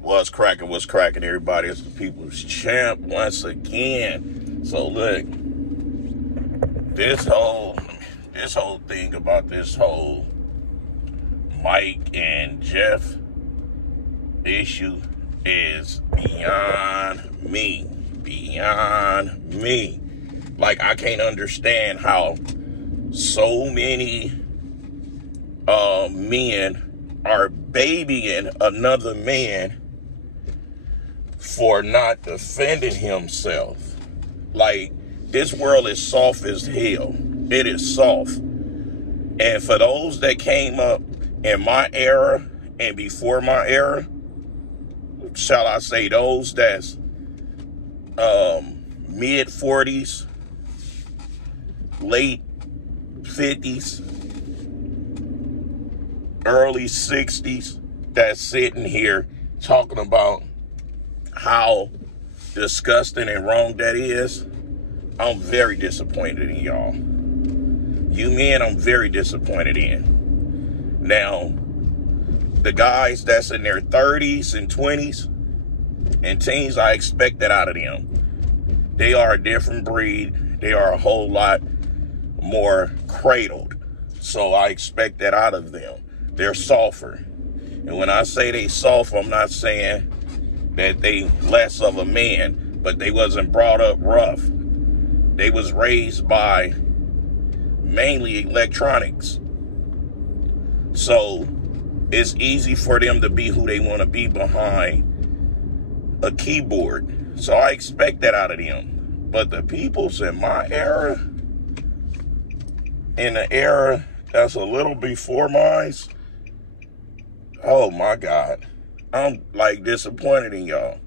What's cracking, everybody? It's the People's Champ once again. So look, this whole thing about this whole Mike and Jeff issue is beyond me. Like, I can't understand how so many men are babying another man for not defending himself. Like, this world is soft as hell. It is soft. And for those that came up in my era and before my era, shall I say those that's mid 40s, late 50s, early 60s, that's sitting here talking about how disgusting and wrong that is. I'm very disappointed in y'all. You men, I'm very disappointed in. Now, the guys that's in their 30s and 20s and teens, I expect that out of them. They are a different breed. They are a whole lot more cradled. So I expect that out of them. They're softer. And when I say they soft, I'm not saying that they less of a man, but they wasn't brought up rough. They was raised by mainly electronics. So it's easy for them to be who they want to be behind a keyboard. So I expect that out of them. But the peoples in my era, in the era that's a little before mine, oh my God, I'm like disappointed in y'all.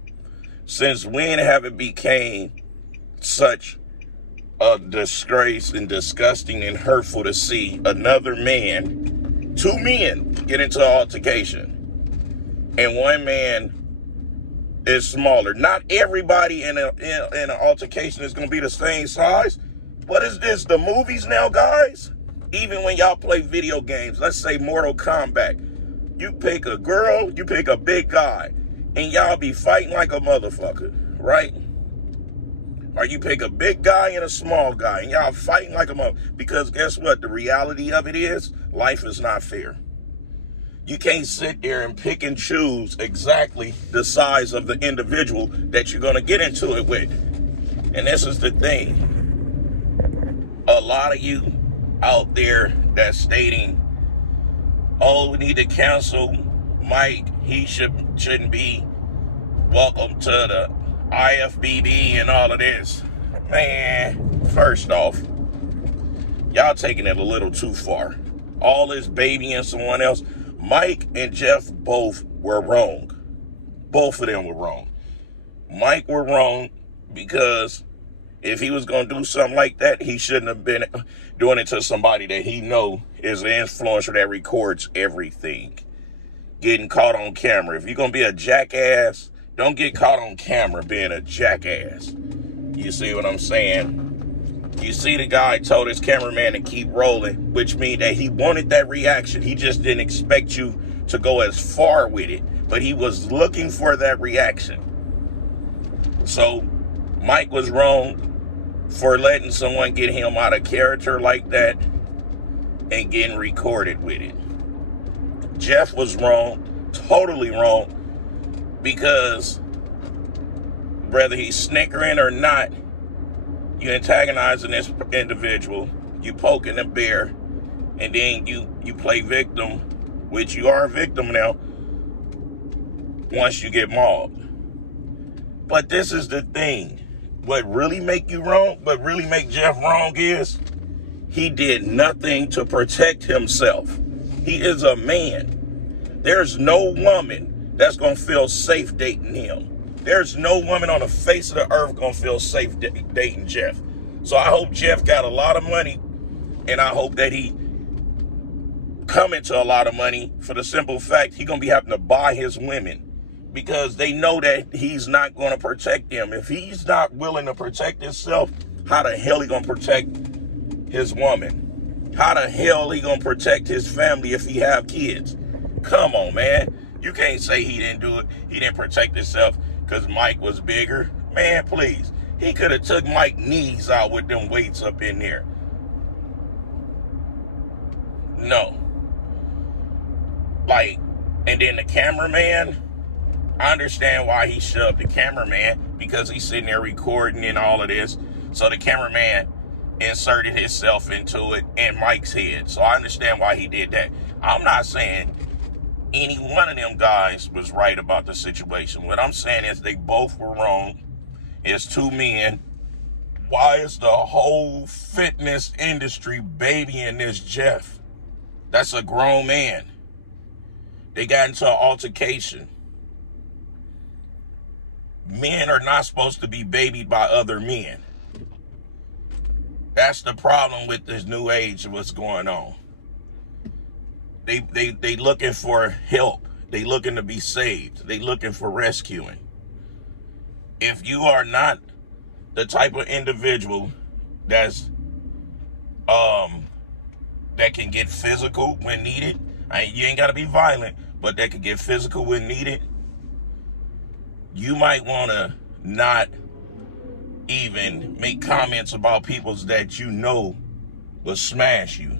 Since when have it became such a disgrace and disgusting and hurtful to see another man, two men get into an altercation, and one man is smaller? Not everybody in an altercation is going to be the same size. What is this, the movies now, guys? Even when y'all play video games, let's say Mortal Kombat, you pick a girl, you pick a big guy, and y'all be fighting like a motherfucker, right? Or you pick a big guy and a small guy, and y'all fighting like a motherfucker. Because guess what? The reality of it is, life is not fair. You can't sit there and pick and choose exactly the size of the individual that you're going to get into it with. And this is the thing. A lot of you out there that's stating, oh, we need to cancel Mike, he shouldn't be welcome to the IFBB and all of this. Man, first off, y'all taking it a little too far. All this babying someone else. Mike and Jeff both were wrong. Both of them were wrong. Mike were wrong because if he was going to do something like that, he shouldn't have been doing it to somebody that he know is an influencer that records everything. Getting caught on camera. If you're going to be a jackass, don't get caught on camera being a jackass. You see what I'm saying? You see, the guy told his cameraman to keep rolling, which means that he wanted that reaction. He just didn't expect you to go as far with it, but he was looking for that reaction. So Mike was wrong for letting someone get him out of character like that and getting recorded with it. Jeff was wrong, totally wrong, because whether he's snickering or not, you antagonizing this individual, you poking the bear, and then you play victim, which you are a victim now, once you get mauled. But this is the thing. What really make you wrong, what really make Jeff wrong is he did nothing to protect himself. He is a man. There's no woman that's going to feel safe dating him. There's no woman on the face of the earth going to feel safe dating Jeff. So I hope Jeff got a lot of money, and I hope that he come into a lot of money for the simple fact he's going to be having to buy his women, because they know that he's not going to protect them. If he's not willing to protect himself, how the hell he going to protect his woman? How the hell he going to protect his family if he have kids? Come on, man. You can't say he didn't do it. He didn't protect himself because Mike was bigger. Man, please. He could have took Mike's knees out with them weights up in there. No. Like, and then the cameraman, I understand why he shoved the cameraman, because he's sitting there recording and all of this. So the cameraman inserted himself into it in Mike's head. So I understand why he did that. I'm not saying any one of them guys was right about the situation. What I'm saying is they both were wrong. It's two men. Why is the whole fitness industry babying this Jeff? That's a grown man. They got into an altercation. Men are not supposed to be babied by other men. That's the problem with this new age of what's going on. They looking for help. They looking to be saved. They looking for rescuing. If you are not the type of individual that's that can get physical when needed, you ain't got to be violent, but that can get physical when needed, you might want to not even make comments about people that you know will smash you.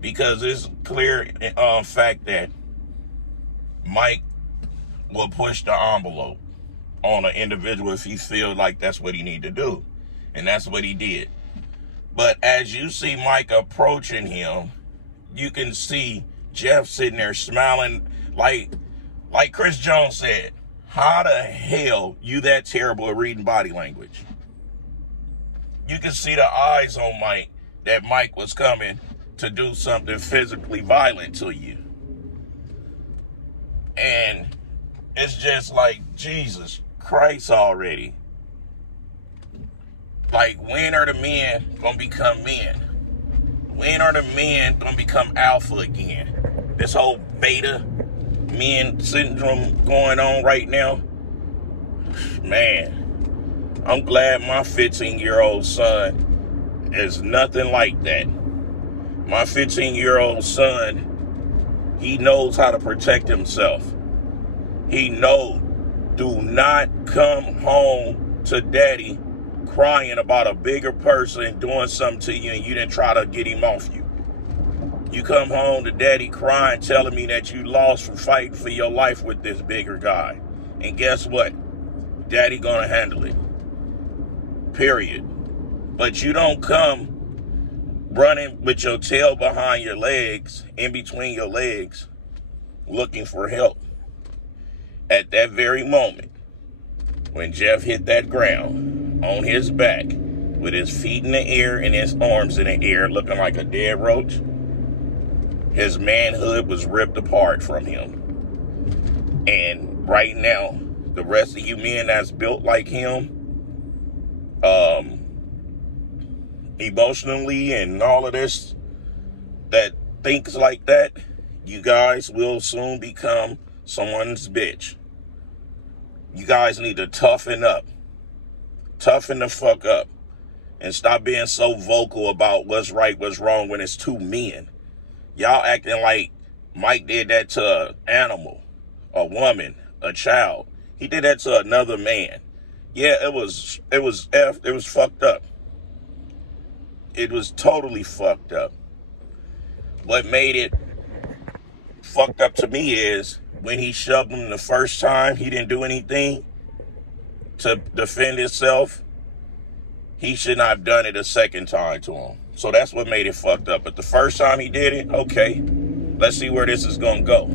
Because it's clear fact that Mike will push the envelope on an individual if he feels like that's what he need to do. And that's what he did. But as you see Mike approaching him, you can see Jeff sitting there smiling like Chris Jones said, how the hell you that terrible at reading body language? You can see the eyes on Mike that Mike was coming to do something physically violent to you. And it's just like, Jesus Christ already. Like, when are the men gonna become men? When are the men gonna become alpha again? This whole beta men syndrome going on right now. Man, I'm glad my 15-year-old son is nothing like that. My 15-year-old son, he knows how to protect himself. He knows, do not come home to daddy crying about a bigger person doing something to you and you didn't try to get him off you. You come home to daddy crying, telling me that you lost from fighting for your life with this bigger guy. And guess what? Daddy gonna handle it. Period. But you don't come running with your tail behind your legs, in between your legs, looking for help. At that very moment, when Jeff hit that ground on his back, with his feet in the air and his arms in the air, looking like a dead roach, his manhood was ripped apart from him. And right now, the rest of you men that's built like him, emotionally and all of this, that thinks like that, you guys will soon become someone's bitch. You guys need to toughen up. Toughen the fuck up. And stop being so vocal about what's right, what's wrong when it's two men. Y'all acting like Mike did that to an animal, a woman, a child. He did that to another man. Yeah, it was fucked up. It was totally fucked up. What made it fucked up to me is when he shoved him the first time, he didn't do anything to defend himself. He should not have done it a second time to him. So that's what made it fucked up. But the first time he did it, okay, let's see where this is going to go.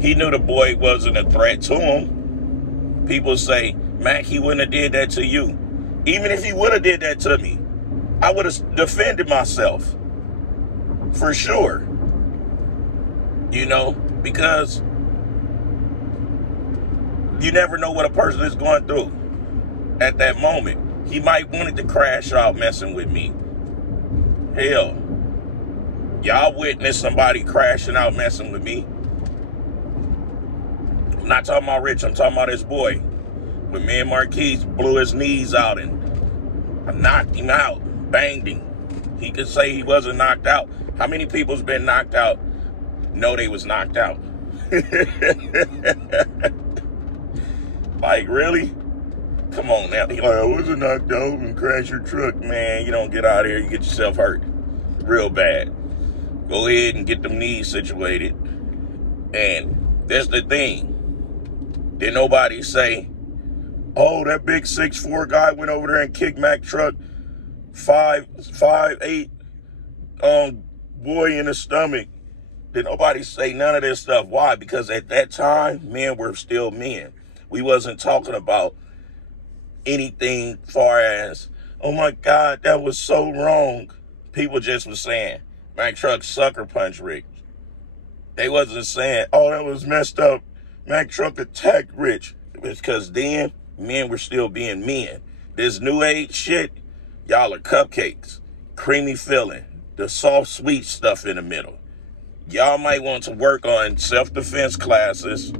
He knew the boy wasn't a threat to him. People say, Mac, he wouldn't have did that to you. Even if he would have did that to me, I would have defended myself. For sure. You know, because you never know what a person is going through at that moment. He might wanted to crash out messing with me. Hell, y'all witnessed somebody crashing out messing with me. I'm not talking about Rich, I'm talking about this boy. When me and Marquise blew his knees out and I knocked him out, banged him. He could say he wasn't knocked out. How many people's been knocked out know they was knocked out? Like, really? Come on now. He like, I wasn't knocked over and crashed your truck. Man, you don't get out of here, you get yourself hurt real bad. Go ahead and get them knees situated. And that's the thing. Did nobody say, oh, that big 6'4" guy went over there and kicked Mack truck 5'8" boy in the stomach? Did nobody say none of this stuff? Why? Because at that time, men were still men. We wasn't talking about anything far as, oh my God, that was so wrong. People just was saying, Mack truck sucker punch Rich. They wasn't saying, oh, that was messed up. Mack truck attacked Rich. It's because then men were still being men. This new age shit, y'all are cupcakes, creamy filling, the soft, sweet stuff in the middle. Y'all might want to work on self-defense classes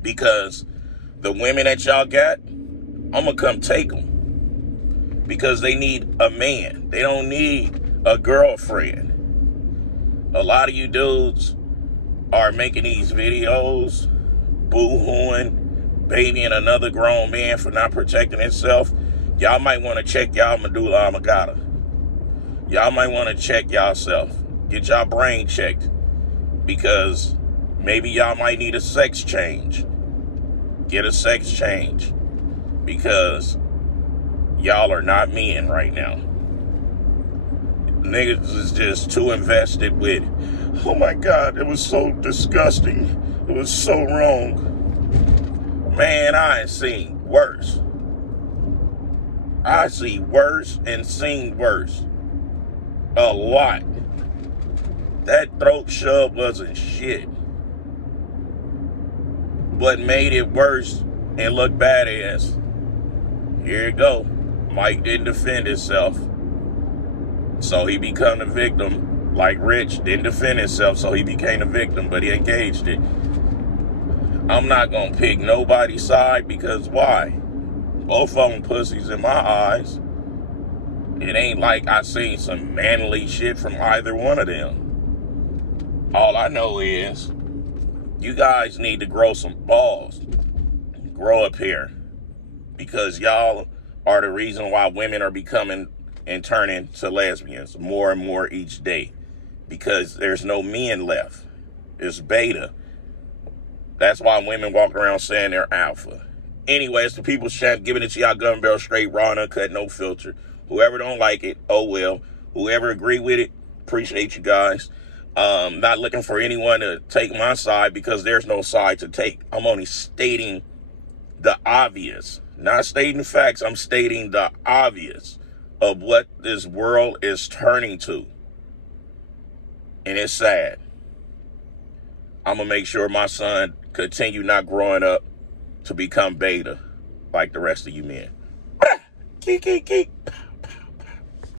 because the women that y'all got, I'm going to come take them because they need a man. They don't need a girlfriend. A lot of you dudes are making these videos, boo-hooing, babying another grown man for not protecting himself. Y'all might want to check y'all medulla oblongata. Y'all might want to check y'allself. Get y'all brain checked because maybe y'all might need a sex change. Get a sex change because y'all are not men right now. Niggas is just too invested with, oh my God, it was so disgusting. It was so wrong. Man, I ain't seen worse. I see worse and seen worse. A lot. That throat shove wasn't shit. What made it worse and look badass, here you go. Mike didn't defend himself, so he became a victim. Like Rich didn't defend himself, so he became a victim, but he engaged it. I'm not going to pick nobody's side because why? Both of them pussies in my eyes. It ain't like I seen some manly shit from either one of them. All I know is you guys need to grow some balls. Grow up here. Because y'all are the reason why women are becoming and turning to lesbians more and more each day. Because there's no men left. It's beta. That's why women walk around saying they're alpha. Anyway, it's the People's Champ, giving it to y'all gun barrel straight, raw and uncut, no filter. Whoever don't like it, oh well. Whoever agree with it, appreciate you guys. Not looking for anyone to take my side because there's no side to take. I'm only stating the obvious. Not stating the facts, I'm stating the obvious of what this world is turning to. And it's sad. I'm going to make sure my son continue not growing up to become beta like the rest of you men. Geek, geek, geek.